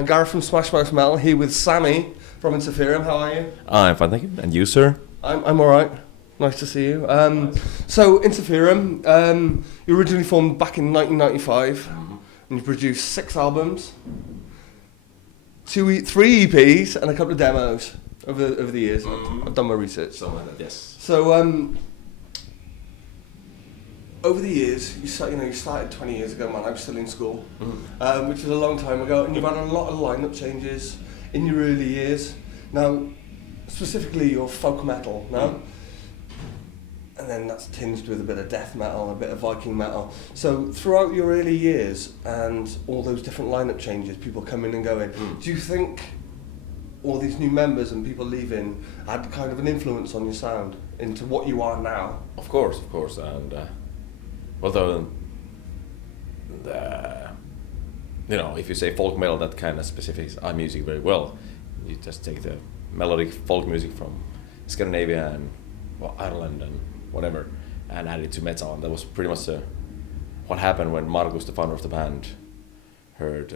I'm Gareth from SmashMouth Metal, here with SAMI from Ensiferum. How are you? I'm fine, thank you. And you, sir? I'm alright. Nice to see you. So, Ensiferum, you originally formed back in 1995, and you produced 6 albums, 3 EPs, and a couple of demos over the years. I've done my research. Something like that, yes. So, over the years, you started 20 years ago, man. I was still in school, which is a long time ago, and you've had a lot of lineup changes in your early years. Now, specifically your folk metal, no? And then that's tinged with a bit of death metal, a bit of Viking metal. So throughout your early years and all those different lineup changes, people coming and going, do you think all these new members and people leaving had kind of an influence on your sound into what you are now? Of course. And although if you say folk metal, that kind of specifics our music very well. You just take the melodic folk music from Scandinavia and Ireland and whatever, and add it to metal, and that was pretty much what happened when Markus, the founder of the band, heard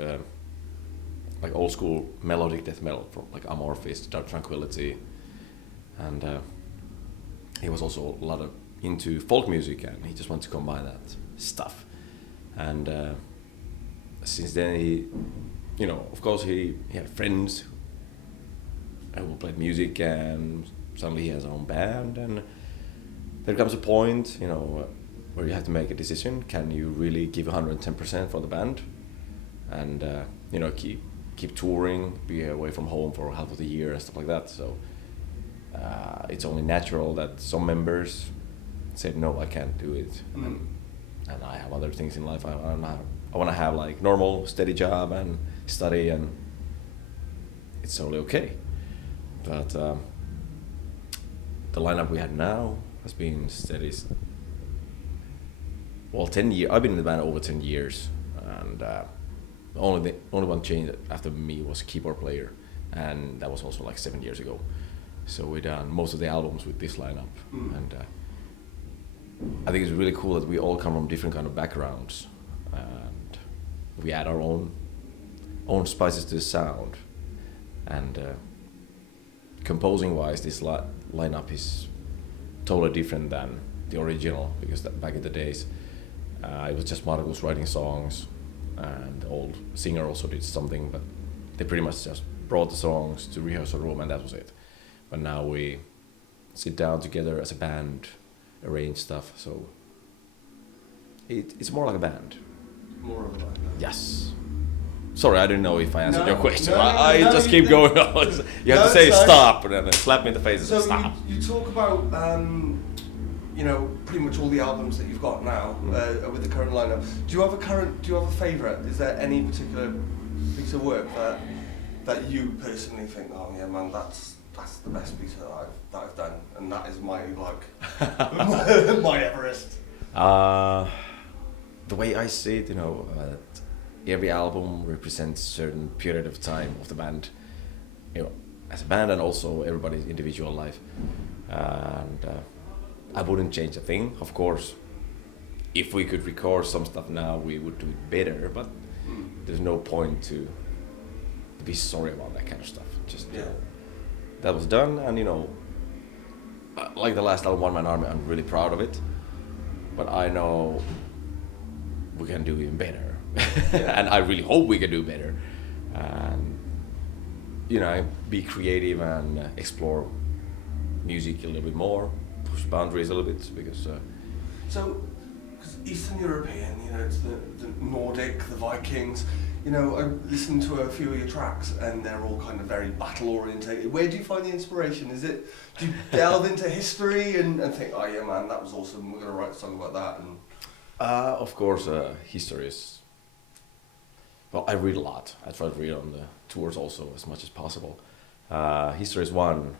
like old school melodic death metal from like Amorphis, Dark Tranquility, and he was also a lot of into folk music, and he just wanted to combine that stuff. And since then, he, of course, he had friends who played music, and suddenly he has his own band, and there comes a point, where you have to make a decision. Can you really give 110% for the band, and keep touring, be away from home for half of the year and stuff like that? So it's only natural that some members said, no, I can't do it, and I have other things in life. I want to have like normal, steady job and study, and it's totally okay. But the lineup we had now has been steady. Well, 10 years. I've been in the band over 10 years, and only one change after me was keyboard player, and that was also like 7 years ago. So we done most of the albums with this lineup, and I think it's really cool that we all come from different kind of backgrounds, and we add our own spices to the sound, and composing wise, this lineup is totally different than the original, because back in the days it was just Markus writing songs, and the old singer also did something, but they pretty much just brought the songs to rehearsal room and that was it. But now we sit down together as a band, arrange stuff, so it's more like a band. More of a band. Yes. Sorry, I didn't know if I answered your question. No, I just keep going on. You have to say stop, and then slap me in the face and so say stop. You talk about, pretty much all the albums that you've got now with the current lineup. Do you have a favourite? Is there any particular piece of work that you personally think, oh yeah, man, that's the best piece that I've done, and that is my my Everest? The way I see it, every album represents a certain period of time of the band, as a band, and also everybody's individual life. And I wouldn't change a thing. Of course, if we could record some stuff now, we would do it better, but there's no point to be sorry about that kind of stuff. Just that was done, and like the last album, One Man Army, I'm really proud of it, but I know we can do even better. And I really hope we can do better, and be creative and explore music a little bit more, push boundaries a little bit, because because Eastern European, it's the Nordic, the Vikings. I listened to a few of your tracks, and they're all kind of very battle orientated. Where do you find the inspiration? Do you delve into history and think, oh yeah, man, that was awesome, we're gonna write a song about that? And of course, history is. Well, I read a lot. I try to read on the tours also as much as possible. History is one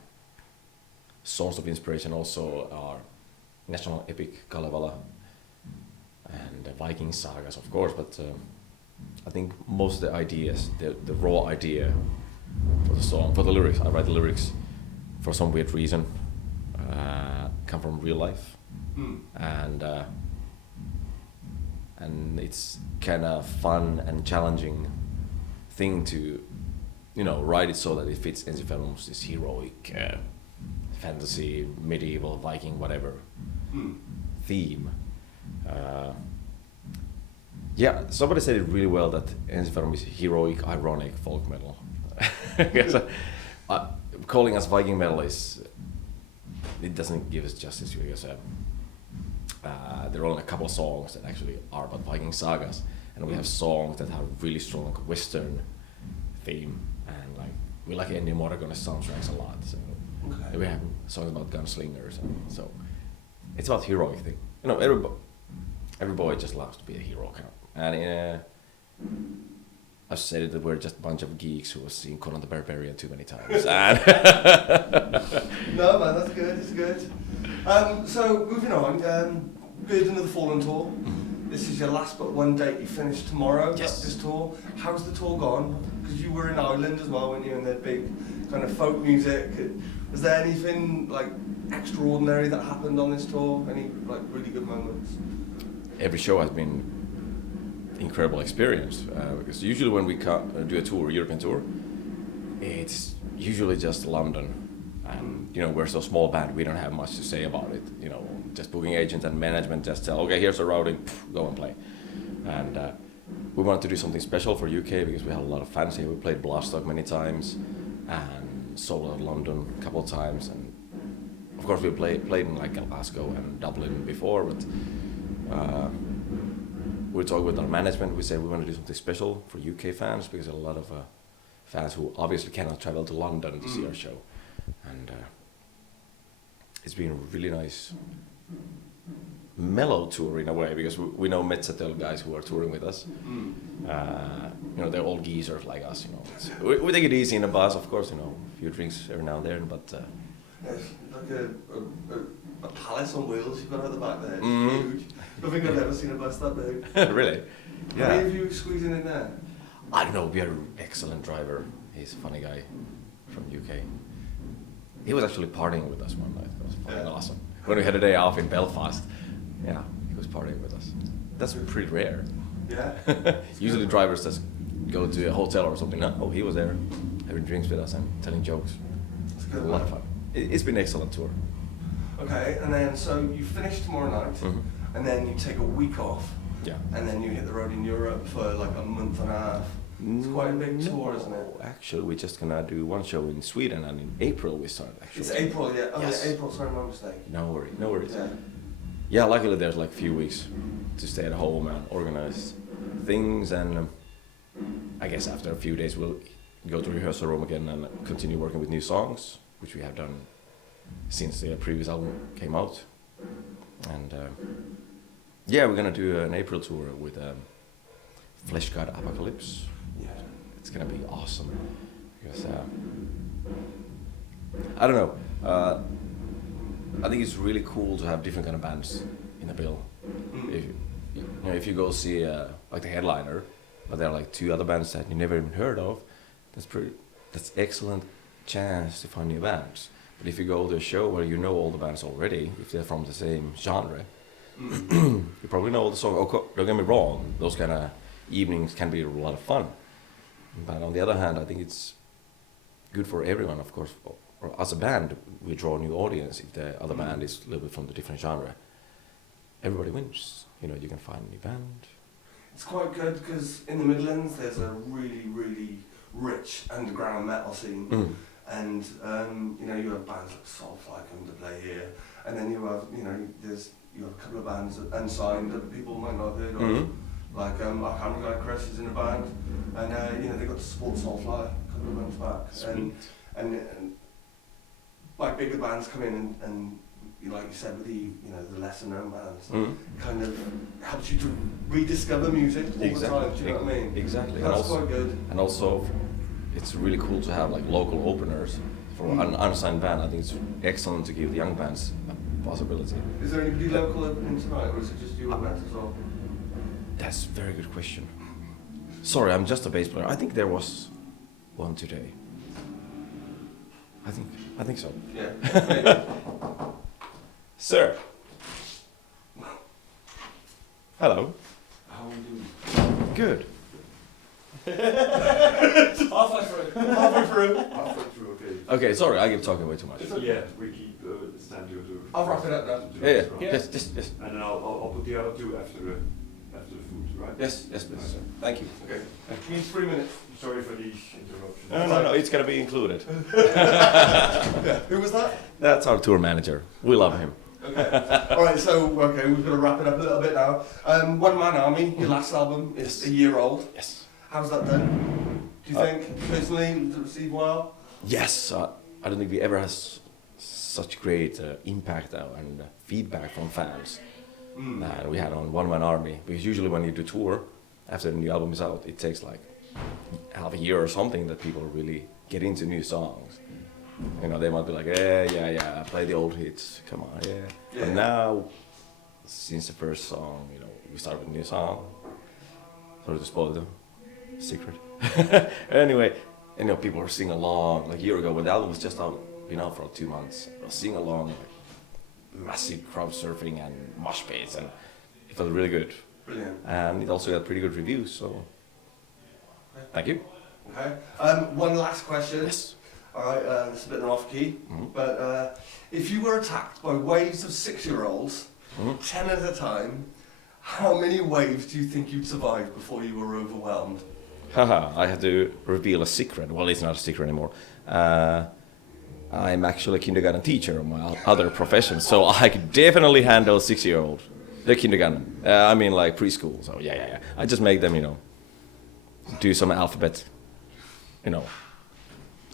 source of inspiration. Also, our national epic Kalevala and the Viking sagas, of course. But I think most of the ideas, the raw idea for the song, for the lyrics, I write the lyrics for some weird reason, come from real life, and it's kind of fun and challenging thing to, write it so that it fits Ensiferum's this heroic, fantasy, medieval, Viking, whatever theme. Somebody said it really well that Ensiferum is heroic, ironic folk metal. Because, calling us Viking metal it doesn't give us justice because there are only a couple of songs that actually are about Viking sagas, and we have songs that have really strong Western theme, and we like Ennio Morricone's soundtracks a lot. So we have songs about gunslingers, and so it's about heroic thing. Every boy just loves to be a hero, and I've said that we're just a bunch of geeks who have seen Conan the Barbarian too many times. No man, that's good. It's good. So moving on, good another Fallen tour. This is your last but one date. You finish tomorrow. Yes. This tour. How's the tour gone? Because you were in Ireland as well, weren't you? And the big kind of folk music. Was there anything extraordinary that happened on this tour? Any really good moments? Every show has been incredible experience because usually when we do a tour, European tour, it's usually just London, and we're so small band, we don't have much to say about it. Just booking agents and management just tell, okay, here's the routing, go and play. And we wanted to do something special for UK because we had a lot of fans here. We played Bloodstock many times and sold out London a couple of times, and of course we played in Glasgow and Dublin before, but we talked with our management. We said we want to do something special for UK fans because a lot of fans who obviously cannot travel to London to see our show, and it's been a really nice mellow tour in a way because we know Metzatel guys who are touring with us. They're all geezers like us. We take it easy in the bus, of course. A few drinks every now and then, but. It's like a palace on wheels you've got at the back there. It's huge. I think I've never seen a bus that big. Really? Yeah. How many of you squeezing in there? I don't know. We had an excellent driver. He's a funny guy from UK. He was actually partying with us one night. That was fucking awesome. When we had a day off in Belfast, he was partying with us. That's pretty rare. Yeah. Usually drivers just go to a hotel or something. No, he was there having drinks with us and telling jokes. It's good. A lot of fun. It's been an excellent tour. Okay, and then so you finish tomorrow night, and then you take a week off. Yeah. And then you hit the road in Europe for a month and a half. It's quite a big tour, isn't it? Actually, we're just gonna do one show in Sweden, and in April we start. Actually. It's April, yeah. Oh, yes. Yeah, April. Sorry, my mistake. No worries. Yeah. Yeah, luckily there's a few weeks to stay at home and organize things, and I guess after a few days we'll go to rehearsal room again and continue working with new songs, which we have done since the previous album came out. And we're gonna do an April tour with Flesh God Apocalypse. Yeah. It's gonna be awesome because I don't know. I think it's really cool to have different kind of bands in the bill. If you go see the headliner, but there are two other bands that you never even heard of, that's excellent chance to find new bands. But if you go to a show where you know all the bands already, if they're from the same genre, you probably know all the songs. Oh, don't get me wrong, those kind of evenings can be a lot of fun. But on the other hand, I think it's good for everyone, of course. Or as a band, we draw a new audience. If the other band is a little bit from the different genre, everybody wins. You can find a new band. It's quite good because in the Midlands there's a really, really rich underground metal scene. And you have bands like Soulfly come to play here, and then you have you have a couple of bands unsigned that people might not have heard of. Like our camera guy Chris is in a band, and they got to support Soulfly a couple of months back. And bigger bands come in and like you said with the lesser known bands, kind of helps you to rediscover music all the time. Do you know what I mean? Exactly. That's quite good. And also, it's really cool to have local openers for an unsigned band. I think it's excellent to give the young bands a possibility. Is there anybody local opening tonight, or is it just you and Matt as well? That's a very good question. Sorry, I'm just a bass player. I think there was one today. I think so. Yeah. Sir. Hello. How are you doing? Good. Halfway through. Okay. Okay, sorry, I keep talking way too much. Yeah, we keep stand you to. I'll wrap it up now. Yeah. Yeah. Yes. And then I'll put the other two after the food, right? Yes, please. Thank you. Okay. Means 3 minutes. Sorry for these interruptions. No, it's gonna be included. Yeah. Who was that? That's our tour manager. We love him. Okay. All right. So we've got to wrap it up a little bit now. One Man Army, your last album, is a year old. Yes. How's that done? Do you think personally was it received well? Yes, I don't think we ever has such great impact and feedback from fans that we had on One Man Army. Because usually when you do tour, after the new album is out, it takes like half a year or something that people really get into new songs. You know, they might be like, yeah, play the old hits, come on, yeah. But now, since the first song, you know, we start with a new song. Sorry to spoil the secret. Anyway, you know, people were singing along. Like a year ago, when the album was just been out for 2 months, I was singing along, like massive crowd surfing and mosh pits, and it felt really good. Brilliant. And it also got pretty good reviews, so thank you. Okay. One last question. Yes. All right, it's a bit off key, but if you were attacked by waves of 6-year-olds, 10 at a time, how many waves do you think you'd survive before you were overwhelmed? Haha, I had to reveal a secret. Well, it's not a secret anymore. I'm actually a kindergarten teacher in my other profession, so I could definitely handle 6-year-old. The kindergarten. I mean, like preschool. So yeah. I just make them, you know, do some alphabet, you know,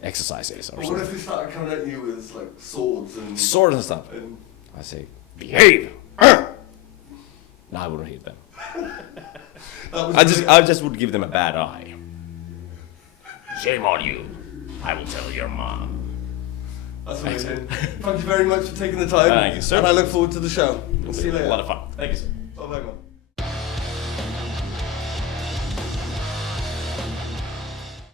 exercises or What something. if they started coming at you with like swords and Swords and stuff. And I say, behave. No, I wouldn't hit them. I just would give them a bad eye. Shame on you. I will tell your mom. That's amazing. Thank you very much for taking the time. Thank you, sir. And I look forward to the show. We'll see you later. A lot of fun. Thank you, sir. Bye-bye, man.